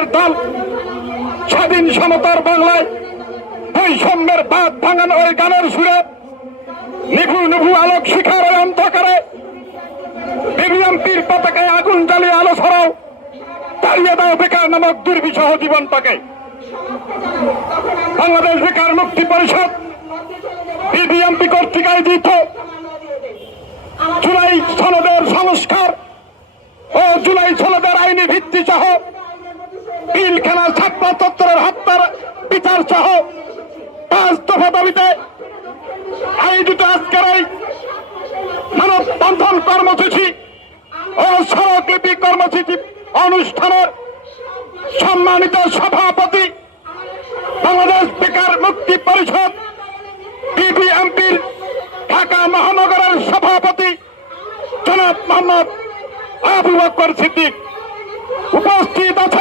দলের দল স্বাধীন সমতার বাংলায় বৈষম্যের বাঁধ ভাঙানো ওই গানের সুরে নিভু নিভু আলোক শিখার ওই অন্ধকারে বিবিএমপির পতাকায় আগুন জ্বালিয়ে আলো ছড়াও, তাড়িয়ে দাও বেকার নামক দুর্বিষহ জীবনটাকে। বাংলাদেশ বেকার মুক্তি পরিষদ বিবিএমপি কর্তৃক আয়োজিত জুলাই সনদের সংস্কার ও জুলাই সনদের আইনি ভিত্তি সহ পিলখানা ছাত্র তত্ত্বের হত্যার বিচার সহ 5 দফা দাবিতে আয়োজিত আজকের এই মানববন্ধন কর্মসূচি ও স্মারকলিপি কর্মসূচি অনুষ্ঠানের সম্মানিত সভাপতি বাংলাদেশ বেকার মুক্তি পরিষদ বিবিএমপির ঢাকা মহানগরের সভাপতি জনাব মোহাম্মদ আবু বকর সিদ্দিক উপস্থিত আছেন